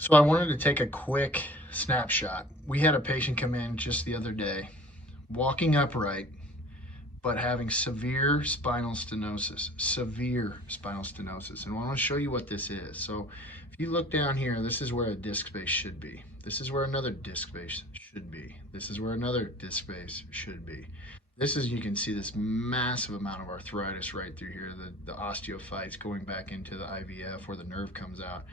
So I wanted to take a quick snapshot. We had a patient come in just the other day, walking upright, but having severe spinal stenosis, And I want to show you what this is. So if you look down here, this is where a disc space should be. This is where another disc space should be. This is where another disc space should be. This is, you can see this massive amount of arthritis right through here, the osteophytes going back into the IVF where the nerve comes out.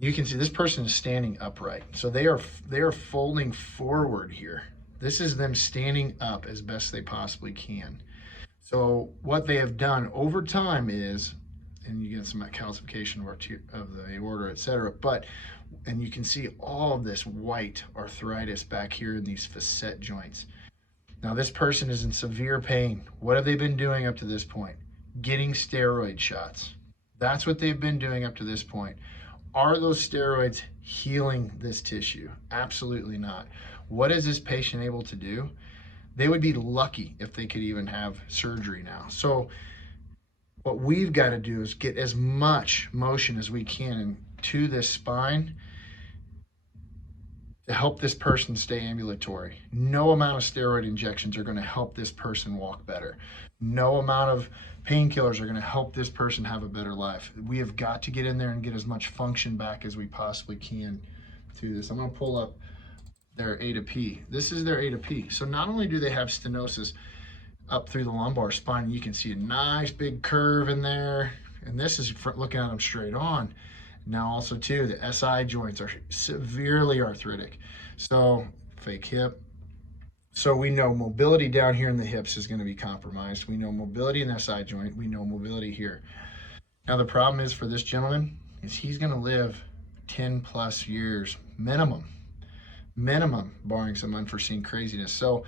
You can see this person is standing upright. So they are folding forward here. This is them standing up as best they possibly can. So what they have done over time is, and you get some calcification of the aorta, etc. And you can see all of this white arthritis back here in these facet joints. Now this person is in severe pain. What have they been doing up to this point? Getting steroid shots. That's what they've been doing up to this point. Are those steroids healing this tissue? Absolutely not. What is this patient able to do? They would be lucky if they could even have surgery now. So what we've got to do is get as much motion as we can to this spine to help this person stay ambulatory. No amount of steroid injections are going to help this person walk better. No amount of painkillers are going to help this person have a better life. We have got to get in there and get as much function back as we possibly can through this. I'm going to pull up their A to P. This is their A to P. So not only do they have stenosis up through the lumbar spine, you can see a nice big curve in there, and this is looking at them straight on. Now also too, the SI joints are severely arthritic. So fake hip. So we know mobility down here in the hips is going to be compromised. We know mobility in the SI joint. We know mobility here. Now the problem is for this gentleman is he's going to live 10 plus years minimum, barring some unforeseen craziness. So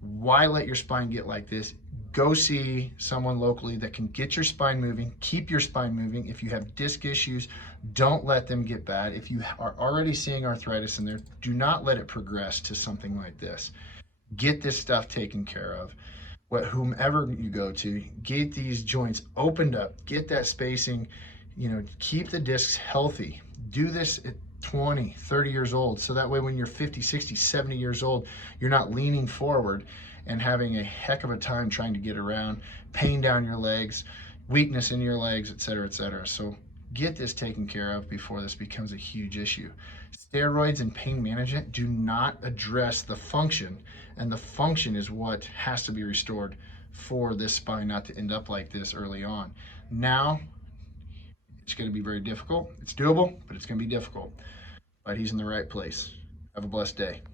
why let your spine get like this? Go see someone locally that can get your spine moving, keep your spine moving. If you have disc issues, don't let them get bad. If you are already seeing arthritis in there, do not let it progress to something like this. Get this stuff taken care of. Whomever you go to, get these joints opened up, get that spacing, keep the discs healthy. Do this at 20, 30 years old. So that way when you're 50, 60, 70 years old, you're not leaning forward and having a heck of a time trying to get around, pain down your legs, weakness in your legs, etc., etc. So get this taken care of before this becomes a huge issue. Steroids and pain management do not address the function, and the function is what has to be restored for this spine not to end up like this early on. Now, it's going to be very difficult. It's doable, but it's going to be difficult. But he's in the right place. Have a blessed day.